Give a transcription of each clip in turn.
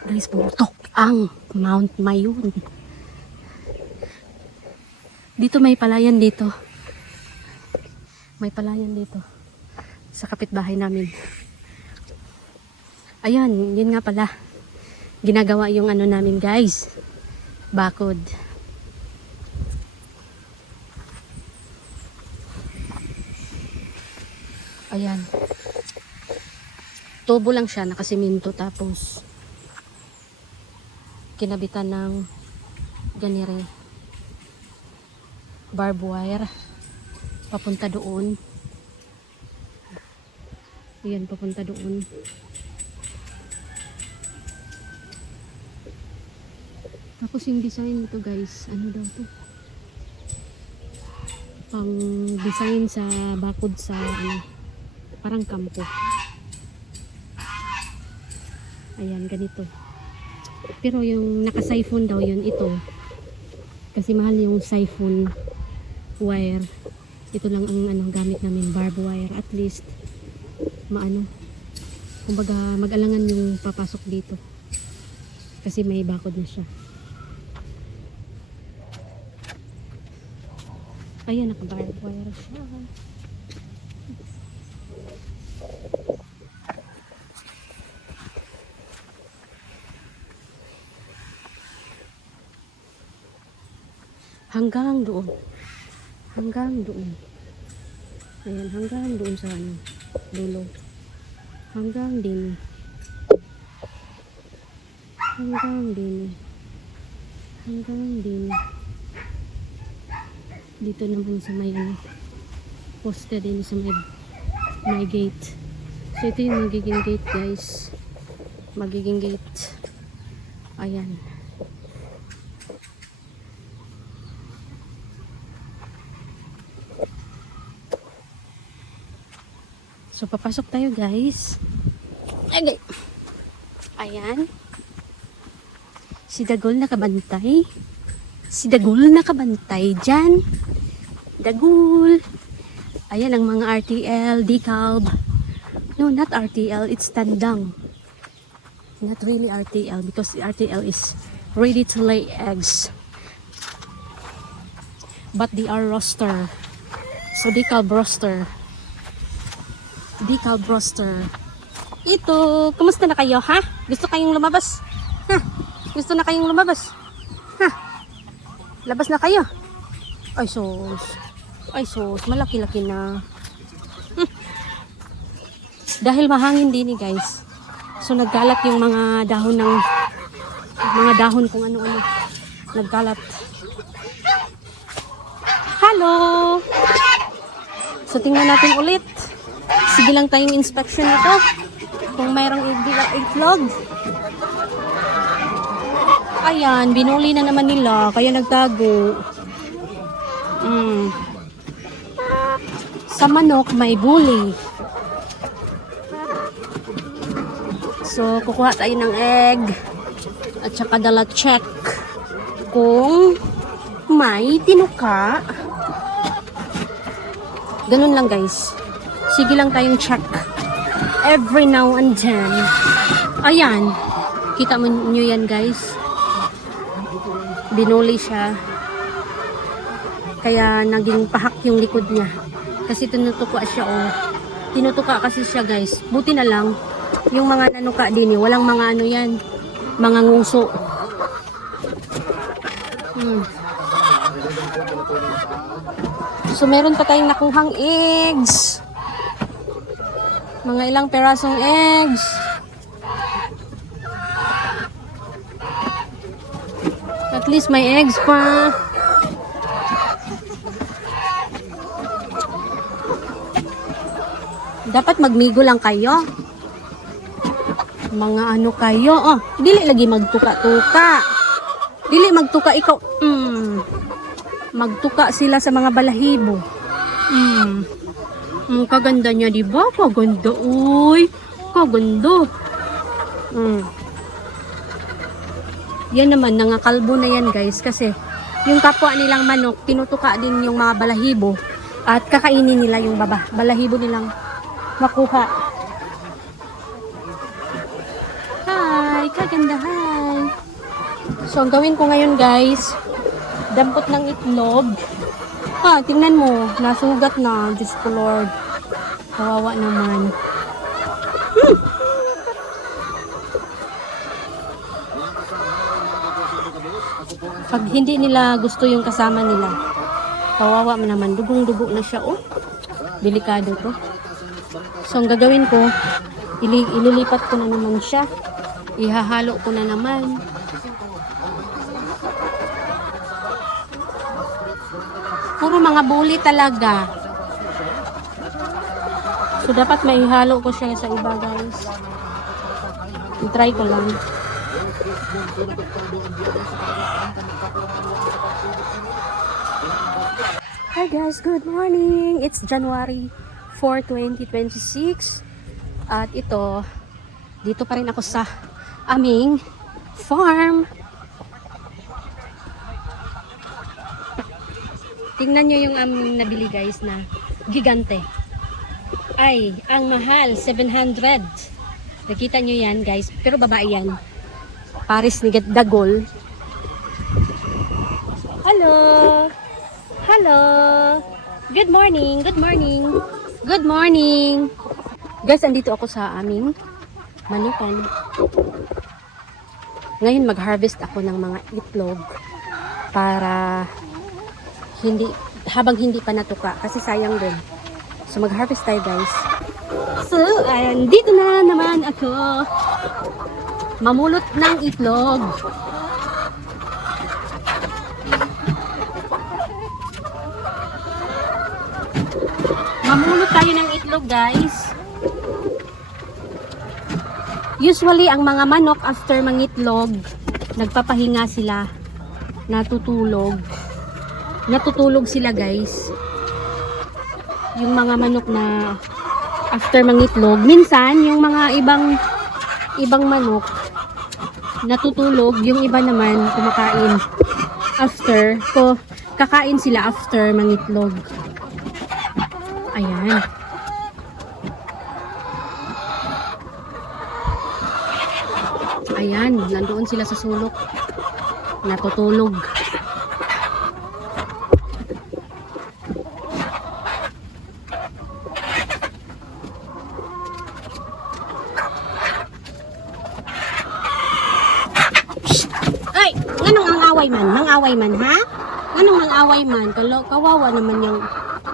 Guys, pumutok ang Mount Mayon. Dito may palayan dito. May palayan dito. Sa kapitbahay namin. Ayan, yun nga pala. Ginagawa yung ano namin guys. Bakod. Ayan. Tubo lang siya, nakasiminto tapos kinabitan ng ganire. Barbed wire. Papunta doon. Ayan, papunta doon. Tapos yung design nito guys, ano daw to? Pang design sa bakod sa ano, parang kampo. Ayan, ganito. Pero yung naka-siphon daw yun, ito. Kasi mahal yung siphon wire. Ito lang ang ano, gamit namin, barbed wire. At least, maano, kumbaga mag-alangan yung papasok dito. Kasi may bakod na siya. Ayan, naka-barbed wire siya. Hanggang doon. Hanggang doon. Ayan, hanggang doon sa ano, dulo. Hanggang din. Hanggang din. Hanggang din. Dito naman sa may ano, poste din sa may gate. So ito yung magiging gate guys. Magiging gate. Ayan. So papasok tayo guys. Okay. Ayan. Si Dagol nakabantay. Si Dagol nakabantay dyan. Dagol. Ayan ang mga RTL, decalb. No, not RTL. It's Tandang. Not really RTL because RTL is ready to lay eggs. But they are roaster. So decalb roaster. Decalb roaster. Ito, kumusta na kayo, ha? Gusto kayong lumabas? Ha? Gusto na kayong lumabas? Ha? Labas na kayo? Ay, sus. Ay, sus. Malaki-laki na. Dahil mahangin din guys. So, nagkalat yung mga dahon kung ano-ano. Nagkalat. Hello! So, tingnan natin ulit. Sige lang tayong inspection nito. Kung mayroong itlog. Ayan, binuli na naman nila. Kaya nagtago. Sa manok, may bully. So, kukuha tayo ng egg. At saka dala check. Kung may tinuka. Ganun lang guys. Sige lang tayong check. Every now and then. Ayan. Kita mo nyo yan guys. Binuli siya. Kaya naging pahak yung likod niya. Kasi tinutuka siya oh. Tinutuka kasi siya guys. Buti na lang. Yung mga nanuka din eh. Walang mga ano yan. Mga nguso. So meron pa tayong nakuhang eggs. Mga ilang perasong eggs. At least may eggs pa. Dapat magmigo lang kayo. Mga ano kayo. Oh, dili lagi magtuka-tuka. Dili magtuka ikaw. Magtuka sila sa mga balahibo. Kaganda niya, di ba? Kaganda, uy. Kaganda. Yan naman, nangakalbo na yan, guys. Kasi, yung kapwa nilang manok, tinutuka din yung mga balahibo. At kakainin nila yung balahibo nilang makuha. Hi! kagandahan. So, ang gawin ko ngayon guys, dampot ng itlog. Tingnan mo, nasugat na. Diyos ko Lord. Kawawa naman. Pag hindi nila gusto yung kasama nila, kawawa naman. Dugong-dugo na siya. Delikado to. So, ang gagawin ko, ililipat ko na naman siya. Ihahalo ko na naman. Puro mga buli talaga. So, dapat maihalo ko siya sa iba, guys. I-try ko lang. Hi guys, good morning. It's January 4, 2026. At ito, dito pa rin ako sa aming farm. Tingnan nyo yung aming nabili guys na gigante. Ay, ang mahal, 700. Nakita nyo yan guys, pero babae yan. Paris ni Dagol. Hello! Hello! Good morning! Good morning! Good morning! Guys, andito ako sa aming manukan. Ngayon mag-harvest ako ng mga itlog para habang hindi pa natuka kasi sayang din. So mag-harvest tayo guys. So, ayan, dito na naman ako. Mamulot ng itlog. Mamulot tayo ng itlog guys. Usually ang mga manok after mangitlog, nagpapahinga sila, natutulog sila guys. Yung mga manok na after mangitlog, minsan yung mga ibang manok natutulog, yung iba naman kumakain kakain sila after mangitlog. Ayan. Ayan, nandoon sila sa sulok. Natutulog. Ay, nganong ang away man? Mang-away man, ha? Nganong mang-away man? Kawawa naman yung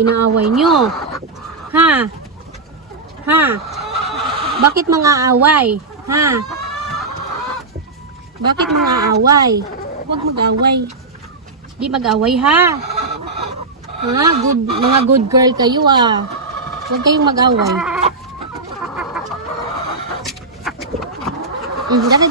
inaaway nyo. Ha? Ha? Bakit mang-aaway? Ha? Bakit mag-aaway? Huwag mag-aaway. Di mag-aaway ha? Ha? Mga good girl kayo ah. Huwag kayong mag-aaway. Dali.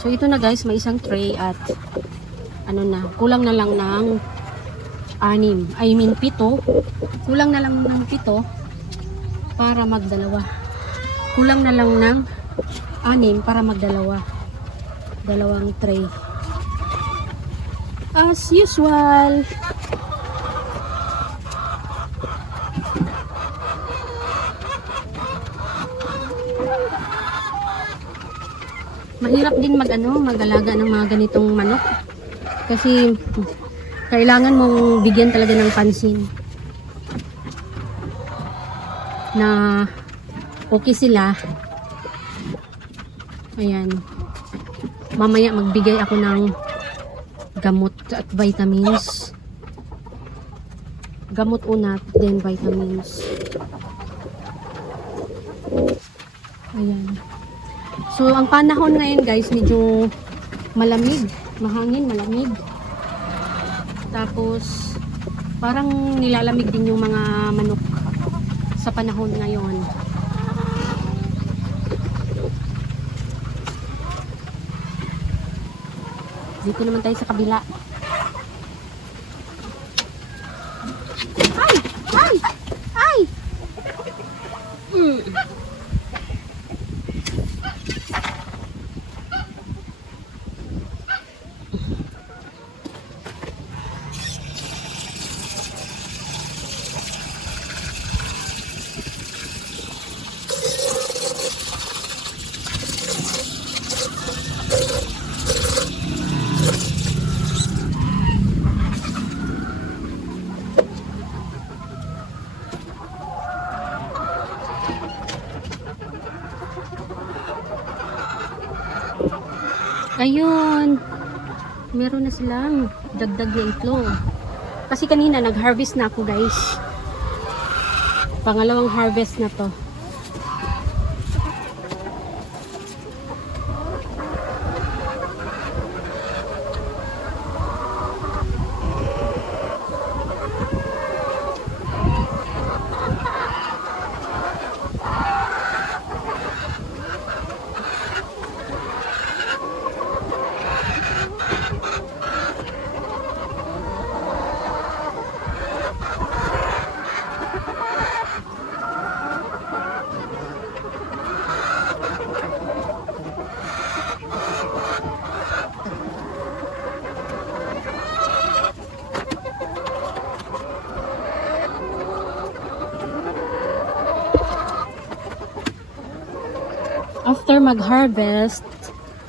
So ito na guys, may isang tray at kulang na lang ng 7. Kulang na lang ng 7 para magdalawa. Kulang na lang ng 6 para magdalawa. Dalawang tray. As usual. Mahirap din mag-alaga ng mga ganitong manok kasi kailangan mong bigyan talaga ng pansin na okay sila. Ayan, mamaya magbigay ako ng gamot at vitamins. Gamot una, then vitamins. Ayan. So, ang panahon ngayon guys, medyo malamig. Mahangin, malamig. Tapos, parang nilalamig din yung mga manok sa panahon ngayon. Dito naman tayo sa kabila. Ay! Ay! Ay! Ayun. Meron na silang dagdag na itlog. Kasi kanina nag-harvest na ako guys. Pangalawang harvest na to. After mag-harvest,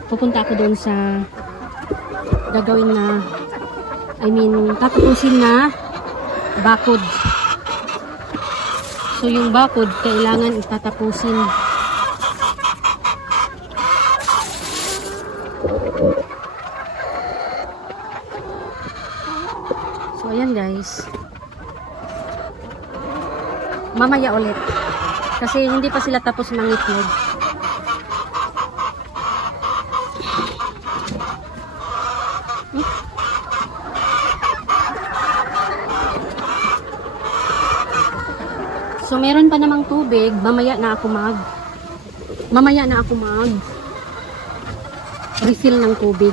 pupunta ako doon sa gagawin na, tatapusin na bakod. So yung bakod, kailangan itatapusin. So ayan guys. Mamaya ulit. Kasi hindi pa sila tapos mangitlog. So meron pa namang tubig, mamaya na ako mag refill ng tubig.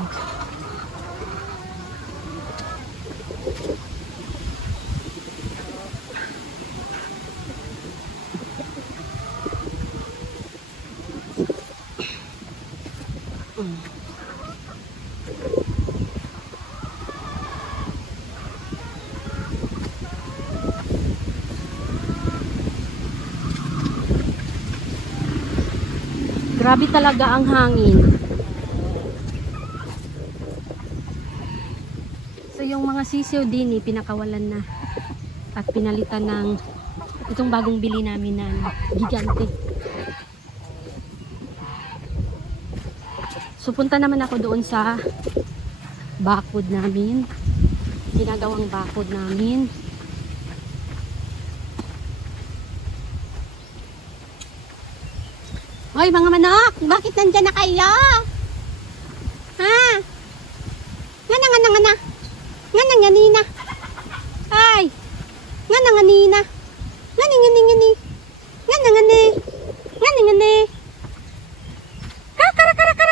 Grabe talaga ang hangin. So yung mga sisiw din pinakawalan na at pinalitan ng itong bagong bili namin na gigante. So punta naman ako doon sa bakod namin. Ginagawang bakod namin. Hoy mga manok, bakit nandyan na kayo? Ha? Ngana. Ngana nganina. Ay. Ngana nganina. Ngani. Ngani. Kakak. Kakak.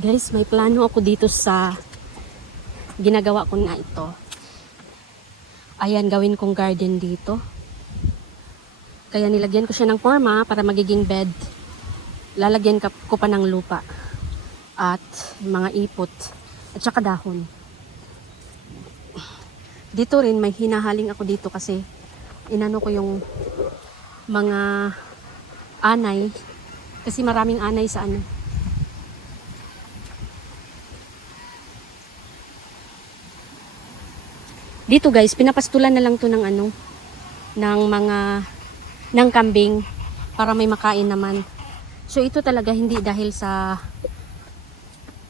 Guys, may plano ako dito sa ginagawa ko na ito. Ayan, gawin kong garden dito. Kaya nilagyan ko siya ng forma para magiging bed. Lalagyan ko pa ng lupa at mga ipot at saka dahon. Dito rin may hinahaling ako dito kasi inano ko yung mga anay kasi maraming anay sa ano. Dito guys, pinapastulan na lang to ng ano, ng kambing para may makain naman. So ito talaga hindi dahil sa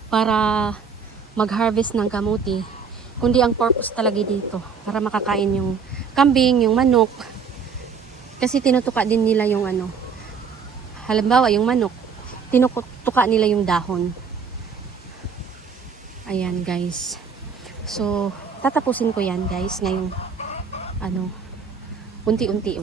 para mag-harvest ng kamuti, kundi ang purpose talaga dito para makakain yung kambing, yung manok. Kasi tinutuka din nila yung ano. Halimbawa yung manok, tinutuka nila yung dahon. Ayan guys. So tatapusin ko yan guys ngayong ano, unti-unti.